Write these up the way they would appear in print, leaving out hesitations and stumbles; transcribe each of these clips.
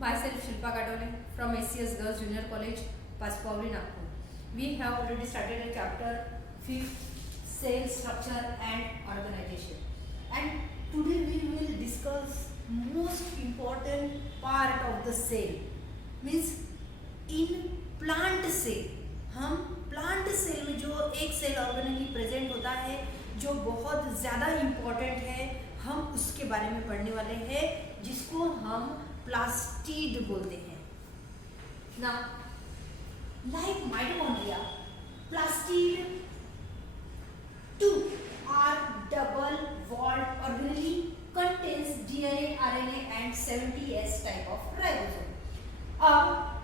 Myself Shilpa Gadole from SCS Girls Junior College, Paspauli, Nagpur. We have already started a chapter 5th, Cell Structure and Organization. And today we will discuss most important part of the cell. Means in plant cell. हम plant cell में जो एक cell organelle present होता है जो बहुत ज़्यादा important है, हम उसके बारे में पढ़ने वाले हैं, जिसको हम प्लास्टिड बोलते हैं ना. Like mitochondria, plastid 2 are double walled organelle contains DNA, RNA and 70S type of ribosome. अब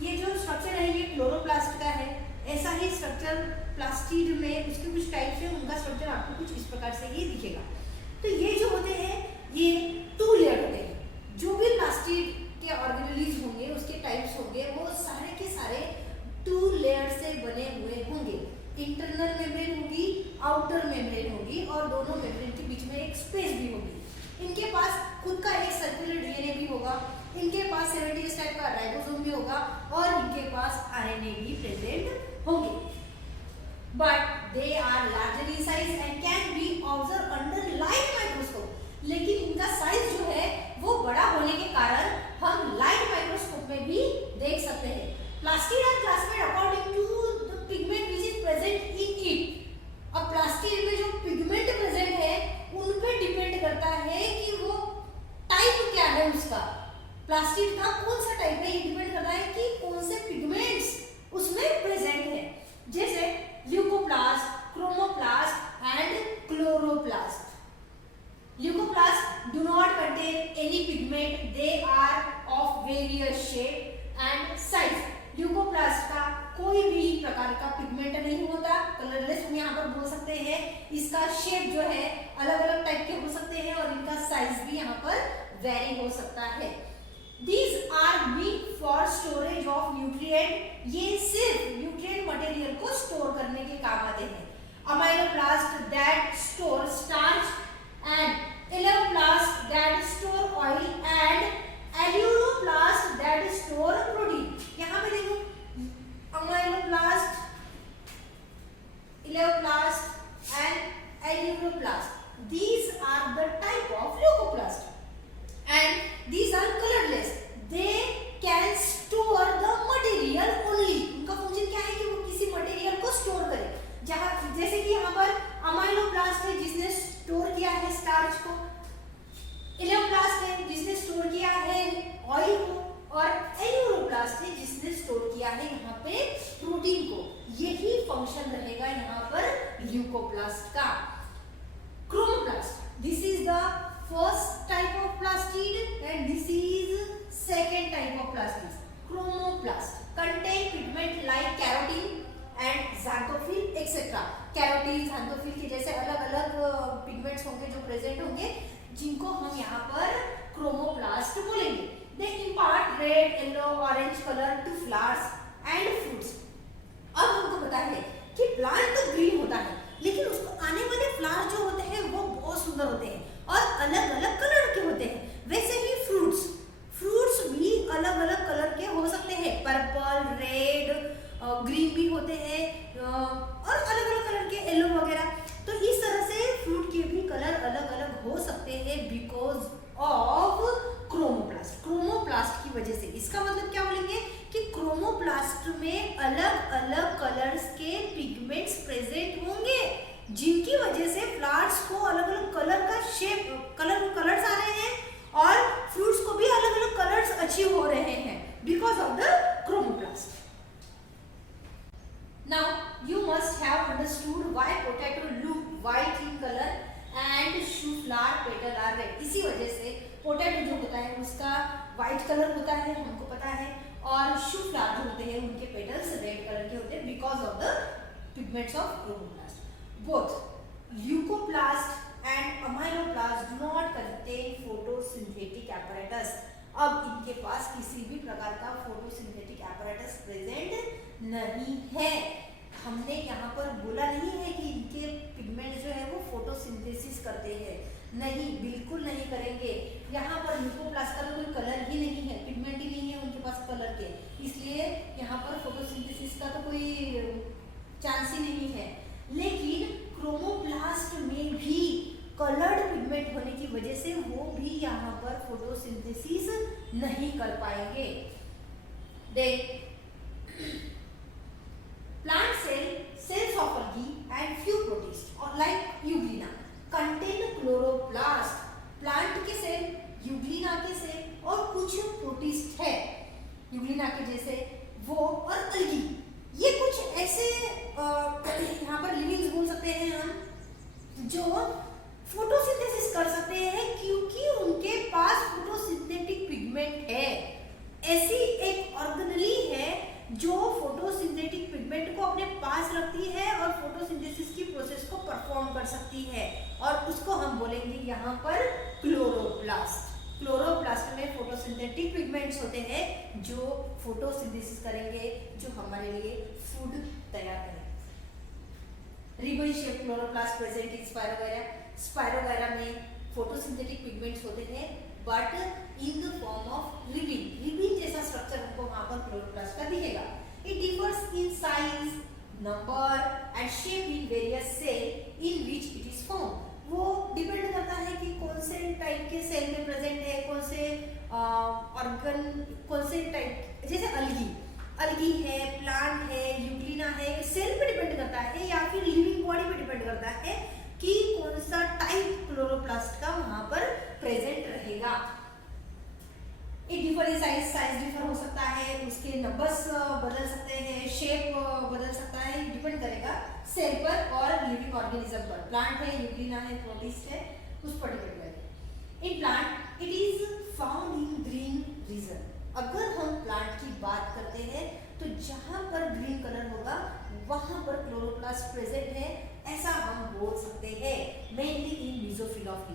ये जो स्ट्रक्चर है ये क्लोरोप्लास्ट का है. ऐसा ही स्ट्रक्चर प्लास्टिड में उसके कुछ टाइप्स हैं, उनका स्ट्रक्चर आपको कुछ इस प्रकार से ही दिखेगा. तो ये जो होते हैं ये 2 लेयर होते हैं. जो भी प्लास्टिड के ऑर्गेनेलीज होंगे उसके टाइप्स होंगे वो सारे के सारे 2 लेयर से बने हुए होंगे. इंटरनल मेम्ब्रेन होगी, आउटर मेम्ब्रेन होगी और दोनों मेम्ब्रेन के बीच में एक स्पेस भी होगी. इनके पास खुद का एक सर्कुलर डीएनए भी होगा, इनके पास 70S टाइप का राइबोसोम भी होगा और इनके पास आरएनए भी प्रेजेंट होंगे. But they are larger in size and can be observe under light microscope. लेकिन इनका साइज जो है वो बड़ा होने के कारण हम लाइट माइक्रोस्कोप में भी देख सकते हैं. Plastid are classified according to the pigment which is present in it. अब प्लास्टिड में जो पिगमेंट प्रेजेंट है उन पे डिपेंड करता है कि वो टाइप क्या है उसका. प्लास्टिड का कौन सा टाइप है ये डिपेंड करता है कि कौन से पिगमेंट्स उसमें प्रेजेंट है. जैसे leucoplast, chromoplast and chloroplast. Leucoplasts do not contain any pigment. They are of various shape and size. Leucoplast का कोई भी प्रकार का पिगमेंट नहीं होता, कलरलेस हम यहाँ पर बोल सकते हैं. इसका शेप जो है अलग अलग टाइप के हो सकते हैं और इनका साइज भी यहाँ पर वेरी हो सकता है. These are meant for storage of nutrient. ये सिर्फ न्यूट्रिएंट मटेरियल को स्टोर करने के काम आते हैं. Amyloplast that store starch and eleuroplast that store oil and aleuroplast that store protein. यहाँ पे देखो amyloplast, eleuroplast and aleuroplast. These are the type of leucoplast and these are colorless. They can store the material only. उनका function क्या है कि वो किसी material को स्टोर करे. जहाँ जैसे कि यहाँ पर अमाइलोप्लास्ट है जिसने स्टोर किया है स्टार्च को, इलेउरोप्लास्ट है जिसने स्टोर किया है ऑयल को और एल्यूरोप्लास्ट है जिसने स्टोर किया है यहाँ पे प्रोटीन को. यही फंक्शन रहेगा यहाँ पर ल्यूकोप्लास्ट का. Chromoplast, this is the first type of plastid and this is second type of plastid. Chromoplast contain pigment like carotene and xanthophyll etc. Carotene, xanthophyll के जैसे अलग अलग पिगमेंट्स होंगे जो प्रेजेंट होंगे जिनको हम यहाँ पर क्रोमोप्लास्ट बोलेंगे. They impart red, yellow, orange color to flowers and fruits. अब हमको पता है कि प्लांट तो ग्रीन होता है लेकिन उसको आने वाले फ्लावर जो होते हैं वो बहुत सुंदर होते हैं और अलग अलग कलर के होते हैं. वैसे ही फ्रूट्स भी अलग अलग कलर के हो सकते हैं. पर्पल, रेड, ग्रीन भी होते हैं और अलग अलग कलर के येलो वगैरह. तो इस तरह से फ्रूट के भी कलर अलग अलग हो सकते हैं बिकॉज ऑफ क्रोमोप्लास्ट. क्रोमोप्लास्ट की वजह से. इसका मतलब क्या बोलेंगे कि क्रोमोप्लास्ट में अलग अलग कलर्स के पिगमेंट्स प्रेजेंट होंगे जिनकी वजह से फ्लावर्स को अलग अलग कलर का शेप कलर्स आ रहे हैं और फ्रूट्स को भी अलग अलग कलर्स अचीव हो रहे हैं because of the chromoplast. Now you must have understood why potato look white in color and shoe flower petal are red. इसी वजह से पोटैटो जो होता है उसका व्हाइट कलर होता है हमको पता है और शू फ्लावर जो होते हैं उनके पेटल्स रेड कलर के होते हैं because of the pigments of chromoplast. Both leucoplast and amyloplast do not contain photosynthetic apparatus. अब इनके पास किसी भी प्रकार का फोटोसिंथेटिक apparatus प्रेजेंट नहीं है. हमने यहाँ पर बोला नहीं है कि इनके पिगमेंट जो है वो फोटोसिंथेसिस करते हैं. नहीं, बिल्कुल नहीं करेंगे. यहाँ पर ल्यूकोप्लास्ट का कोई कलर ही नहीं है चांस ही नहीं है। लेकिन क्रोमोप्लास्ट में भी कलर्ड पिगमेंट होने की वजह से वो भी यहाँ पर फोटोसिंथेसिस नहीं कर पाएंगे। Then plant cells of algae and few protists or like euglena contain chloroplast। Plant के सेल, यूग्लिना के सेल और कुछ प्रोटिस्ट है यूग्लिना के जैसे वो, और अल्गी, ये कुछ ऐसे यहाँ पर लिविंग्स बोल सकते हैं हम, जो फोटोसिंथेसिस कर सकते हैं क्योंकि उनके पास फोटोसिंथेटिक पिगमेंट है। ऐसी एक ऑर्गेनेली है जो फोटोसिंथेटिक पिगमेंट को अपने पास रखती है और फोटोसिंथेसिस की प्रोसेस को परफॉर्म कर सकती है, और उसको हम बोलेंगे यहाँ पर क्लोरोप्लास्ट। क्लोरोप्लास्ट में फोटोसिंथेटिक पिगमेंट्स होते हैं जो फोटोसिंथेसिस करेंगे, जो हमारे लिए फूड तैयार करेंगे। Ribbon shape chloroplast present in spirogyra. Spirogyra में फोटोसिंथेटिक पिगमेंट्स होते हैं but in the form of ribbon. Ribbon जैसा स्ट्रक्चर हमको वहां पर क्लोरोप्लास्ट का दिखेगा। It differs in size, number and shape in various cell in which it is form. वो डिपेंड करता है कि कौन से टाइप के सेल में प्रेजेंट है, कौन से ऑर्गन, कौन से टाइप, जैसे अलगी है, प्लांट है, यूग्लिना है, सेल पे डिपेंड करता है या फिर लिविंग बॉडी पे डिपेंड करता है कि कौन सा टाइप क्लोरोप्लास्ट का वहां पर प्रेजेंट रहेगा। It differ in size differ हो सकता है, उसके नंबर्स बदल सकते हैं, शेप बदल सकता है, डिपेंड करेगा सेल पर और लिविंग ऑर्गेनिज्म पर। प्लांट है, यूग्लिना है, प्रोटिस्ट है, उस पर डिपेंड करेगा। In plant it is found in green region. अगर हम प्लांट की बात करते हैं तो जहां पर ग्रीन कलर होगा वहां पर क्लोरोप्लास्ट प्रेजेंट है, ऐसा हम बोल सकते हैं। Mainly in mesophyll of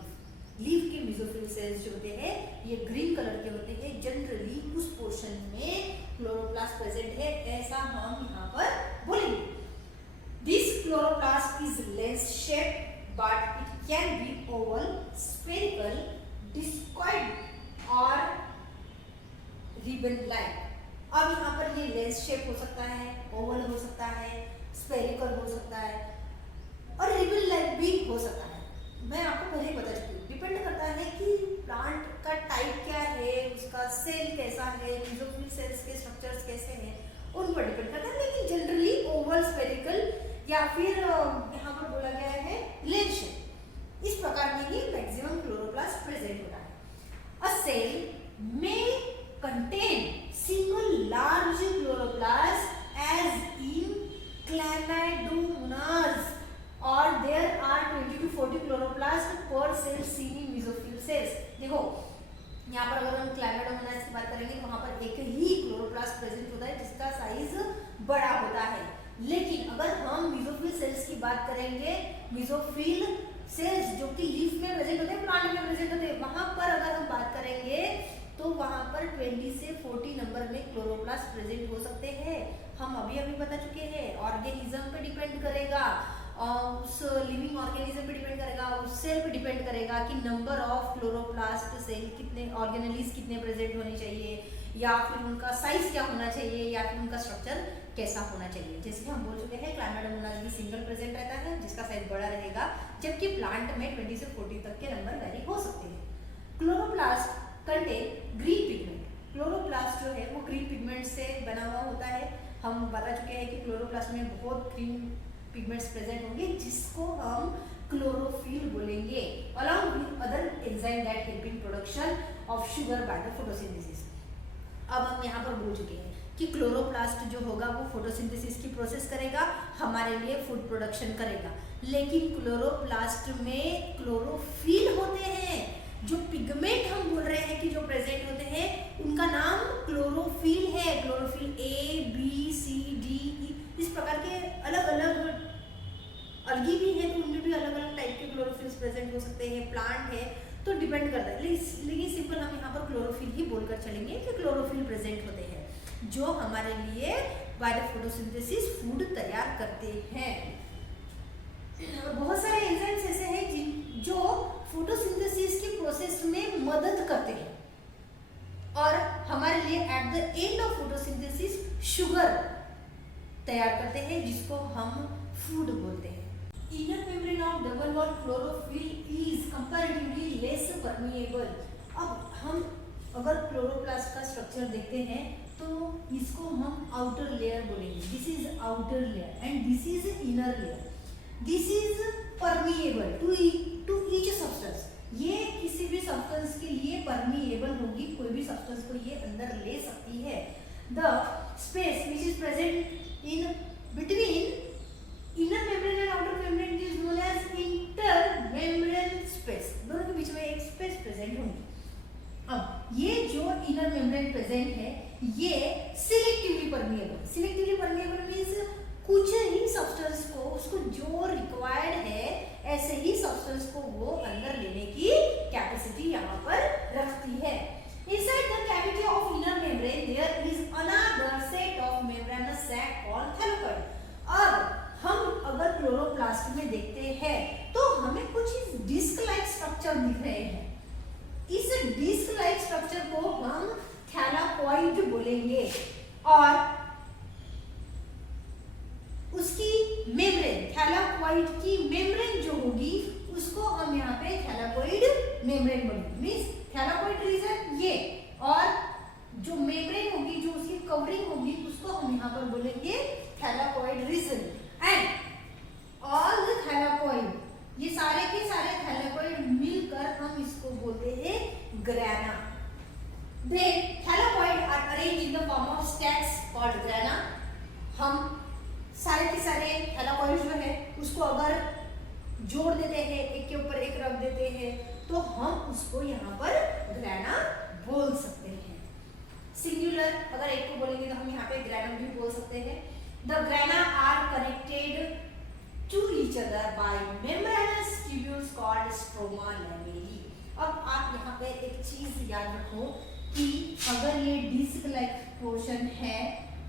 leaf के मेसोफिल सेल्स जो होते हैं ये ग्रीन कलर के होते हैं। जनरली उस पोर्शन में क्लोरोप्लास्ट प्रेजेंट है, ऐसा हम यहाँ पर बोलेंगे। This chloroplast is lens shape but it can be oval, spherical, discoid और रिबन लाइक। अब यहाँ पर ये लेंस शेप हो सकता है, ओवल हो सकता है, स्फेरिकल हो सकता है और रिबन लाइक भी हो सकता है। मैं आपको पहले बता चुकी हूँ, डिपेंड करता है कि प्लांट का टाइप क्या है, उसका सेल कैसा है, मेसोफिल सेल्स के स्ट्रक्चर्स कैसे हैं, उन पर डिपेंड करता है। लेकिन जनरली ओवल, स्फेरिकल या फिर यहाँ पर बोला गया है लेंस शेप, इस प्रकार में ही मैक्सिमम क्लोरोप्लास्ट प्रेजेंट होता है। अ सेल में contain single large chloroplast as in Chlamydomonas, or there are 20 to 40 chloroplast per cell seen in mesophyll cells। देखो यहाँ पर अगर हम Chlamydomonas की बात करेंगे तो वहाँ पर एक ही क्लोरोप्लास्ट प्रेजेंट होता है जिसका साइज बड़ा होता है। लेकिन अगर हम मेसोफिल सेल्स की बात करेंगे, मेसोफिल सेल्स जो कि लीफ में प्रेजेंट होते हैं, प्लांट में प्रेजेंट होते हैं, वहां पर अगर हम बात करेंगे तो वहां पर 20 से 40 नंबर में क्लोरोप्लास्ट प्रेजेंट हो सकते हैं। हम अभी बता चुके हैं, ऑर्गेनिज्म पे डिपेंड करेगा, उस लिविंग ऑर्गेनिज्म पे डिपेंड करेगा, उस सेल पे डिपेंड करेगा कि नंबर ऑफ क्लोरोप्लास्ट सेल कितने, ऑर्गेनेलिज कितने प्रेजेंट होने चाहिए, या फिर उनका साइज क्या होना चाहिए, या फिर उनका स्ट्रक्चर कैसा होना चाहिए। जैसे कि हम बोल चुके हैं क्लाइमेडोमोनास भी सिंगल प्रेजेंट रहता है जिसका साइज बड़ा रहेगा, जबकि प्लांट में 20 से 40 तक के नंबर वेरी हो सकते हैं। Chloroplast contain green pigment. Chloroplast जो है वो ग्रीन पिगमेंट से बना हुआ होता है। हम बता चुके हैं कि क्लोरोप्लास्ट में बहुत ग्रीन पिगमेंट्स प्रेजेंट होंगे जिसको हम क्लोरोफिल बोलेंगे, along with other enzyme that help in production of sugar by the photosynthesis. अब हम यहाँ पर बोल चुके हैं कि क्लोरोप्लास्ट जो होगा वो फोटोसिंथेसिस की प्रोसेस करेगा, हमारे लिए फूड प्रोडक्शन करेगा। लेकिन क्लोरोप्लास्ट में क्लोरोफिल होते हैं। जो पिगमेंट हम बोल रहे हैं कि जो प्रेजेंट होते हैं उनका नाम क्लोरोफिल है। Chlorophyll A, B, C, D, ई, इस प्रकार के अलग अलग अलगी भी है तो उनमें भी अलग अलग टाइप के क्लोरोफिल्स प्रेजेंट हो सकते हैं। प्लांट है तो डिपेंड करता है, लेकिन सिंपल हम यहाँ पर क्लोरोफिल ही बोलकर चलेंगे कि क्लोरोफिल प्रेजेंट होते हैं जो हमारे लिए बाय द फोटोसिंथेसिस फूड तैयार करते हैं। बहुत सारे एंजाइम्स ऐसे हैं जो फोटोसिंथेसिस की प्रोसेस में मदद करते हैं और हमारे लिए at the end of photosynthesis sugar तैयार करते हैं, जिसको हम फूड बोलते हैं। Inner membrane of double wall chlorophyll is comparatively less permeable. अब हम अगर क्लोरोप्लास्ट का स्ट्रक्चर देखते हैं तो इसको हम आउटर लेयर बोलेंगे। This is outer layer and this is inner layer. This is permeable to each substance. ये किसी भी सब्सटेंस के लिए परमिएबल होगी, कोई भी सब्सटेंस को ये अंदर ले सकती है। The space which is present in between inner membrane and outer membrane is known as inter membrane space. दोनों के बीच में एक स्पेस प्रेजेंट होगी। अब ये जो इनर मेम्ब्रेन प्रेजेंट है ये selectively permeable. Selectively permeable means कुछ ही सब्सटेंस को, उसको जो रिक्वायर्ड है ऐसे ही सब्सटेंस को वो अंदर लेने की कैपेसिटी यहाँ पर रखती है। Inside the cavity of inner membrane there is another set of membranous sac called thylakoid. अब हम अगर क्लोरोप्लास्ट में देखते हैं तो हमें कुछ इस डिस्क लाइक स्ट्रक्चर दिख रहे हैं। इस डिस्क लाइक स्ट्रक्चर को हम थैलाकोइड बोलेंगे और उसकी मेम्ब्रेन, थैलाकोइड की मेम्ब्रेन जो होगी उसको हम यहाँ पे थैलाकोइड मेम्ब्रेन बोलेंगे। मींस थैलाकोइड रीजन ये, और जो मेम्ब्रेन होगी, जो उसकी कवरिंग होगी, उसको हम यहाँ पर बोलेंगे थैलाकोइड रीजन। एंड ऑल द थैलाकोइड, ये सारे के सारे थैलाकोइड मिलकर हम इसको बोलते हैं grana. Then thylakoid are arranged in the form of stacks called grana. हम सारे के सारे थैलाकोइड जो है उसको अगर जोड़ देते हैं, एक के ऊपर एक रख देते हैं, तो हम उसको यहाँ पर ग्रैना बोल सकते हैं। सिंगुलर अगर एक को बोलेंगे तो हम यहाँ पे ग्रैना भी बोल सकते हैं। The grana are connected to each other by membranous tubules called stroma lamellae. अब आप यहाँ पे एक चीज याद रखो कि अगर ये डिस्क लाइक पोर्शन है,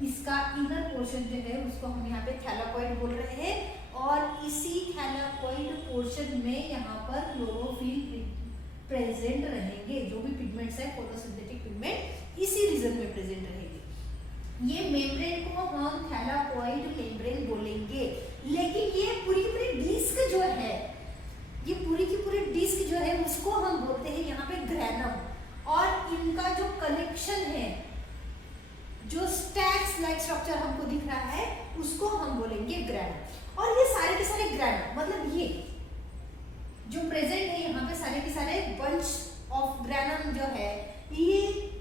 इसका इनर पोर्शन जो है उसको हम यहाँ पे थैलाकोइड बोल रहे हैं, और इसी थैलाकोइड पोर्शन में यहाँ पर क्लोरोफिल प्रेजेंट रहेंगे। जो भी पिगमेंट्स है, फोटोसिंथेटिक पिगमेंट इसी रीजन में प्रेजेंट रहेंगे। ये मेम्ब्रेन को हम थैलाकोइड मेम्ब्रेन बोलेंगे, लेकिन ये पूरी की पूरी डिस्क जो है, ये पूरी की पूरी डिस्क जो है उसको हम बोलते हैं यहाँ पे ग्रैनम। और इनका जो कनेक्शन है, जो स्टैक्स लाइक स्ट्रक्चर हमको दिख रहा है, उसको हम बोलेंगे ग्रैनम। और ये सारे के सारे ग्रैनम, मतलब ये जो प्रेजेंट है यहाँ पे सारे के सारे बंच ऑफ ग्रैनम जो है, ये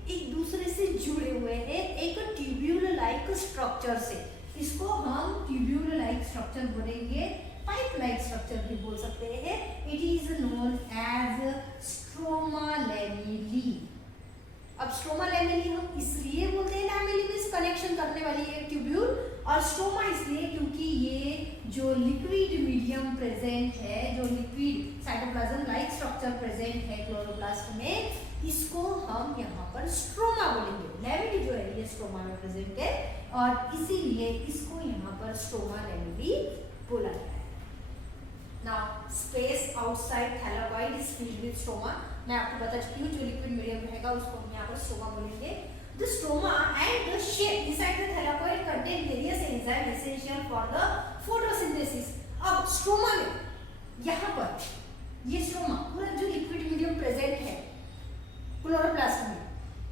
एक दूसरे से जुड़े हुए हैं एक ट्यूब्यूल लाइक स्ट्रक्चर से। इसको हम ट्यूब्यूल लाइक स्ट्रक्चर बोलेंगे, पाइप लाइक स्ट्रक्चर भी बोल सकते हैं। It is known as stroma lamellae. अब स्ट्रोमा लैमेली हम इसलिए बोलते हैं, लैमेली मींस कनेक्शन करने वाली एक ट्यूब्यूल, और स्ट्रोमा इसलिए क्योंकि ये जो लिक्विड मीडियम प्रेजेंट है, जो liquid cytoplasm like structure present है क्लोरोप्लास्ट में, इसको हम यहाँ पर स्ट्रोमा बोलेंगे। लैमेली जो है ये स्ट्रोमा में प्रेजेंट है और इसीलिए इसको यहाँ पर स्ट्रोमा लैमेली बोला गया है। Now space outside thylakoid is filled with stroma. मैं आपको बता चुकी हूँ जो लिक्विड मीडियम रहेगा उसको हम यहाँ पर स्ट्रोमा बोलेंगे। The stroma and the shape inside the thylakoid contain various enzymes essential for the photosynthesis. अब स्ट्रोमा में यहाँ पर ये स्ट्रोमा पूरा जो लिक्विड मीडियम प्रेजेंट है क्लोरोप्लास्ट में,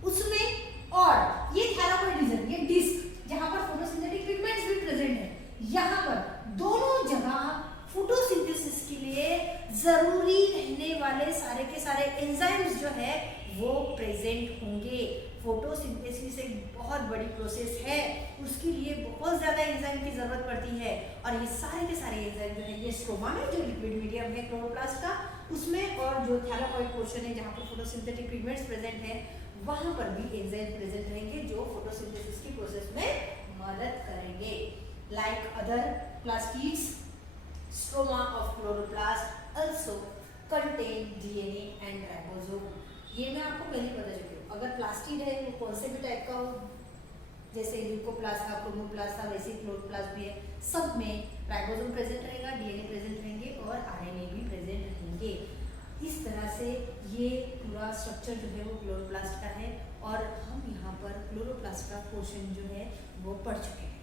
उसमें और ये थैलाकोइड रीजन, ये डिस्क जहाँ पर फोटोसिंथेटिक पिगमेंट्स भी प्रेजेंट है, यहाँ पर दोनों जगह फोटोसिंथेसिस के लिए जरूरी रहने वाले सारे के सारे एंजाइम्स जो है वो प्रेजेंट होंगे। फोटोसिंथेसिस एक बहुत बड़ी प्रोसेस है, उसके लिए बहुत ज़्यादा एंजाइम की ज़रूरत पड़ती है, और ये सारे के सारे एंजाइम जो है ये स्ट्रोमा में जो लिक्विड मीडियम है क्लोरोप्लास्ट का उसमें, और जो थैलाकोइड पोर्शन है जहाँ पर फोटोसिंथेटिक पिगमेंट्स प्रेजेंट है वहाँ पर भी एंजाइम प्रेजेंट रहेंगे जो फोटोसिंथेसिस की प्रोसेस में मदद करेंगे। Like other plastids, stroma of chloroplast also contain DNA and ribosome। ये मैं आपको पहले बता चुकी हूँ। अगर प्लास्टिड है वो कौन से भी टाइप का हो, जैसे ल्यूकोप्लास्ट था, क्रोमोप्लास्ट था, वैसे ही क्लोरोप्लास्ट भी है, सब में राइबोसोम प्रेजेंट रहेगा, डीएनए प्रेजेंट रहेंगे और आरएनए भी प्रेजेंट रहेंगे। इस तरह से ये पूरा स्ट्रक्चर जो है वो क्लोरोप्लास्ट का है, और हम यहाँ पर क्लोरोप्लास्ट का पोर्शन जो है वो पढ़ चुके हैं।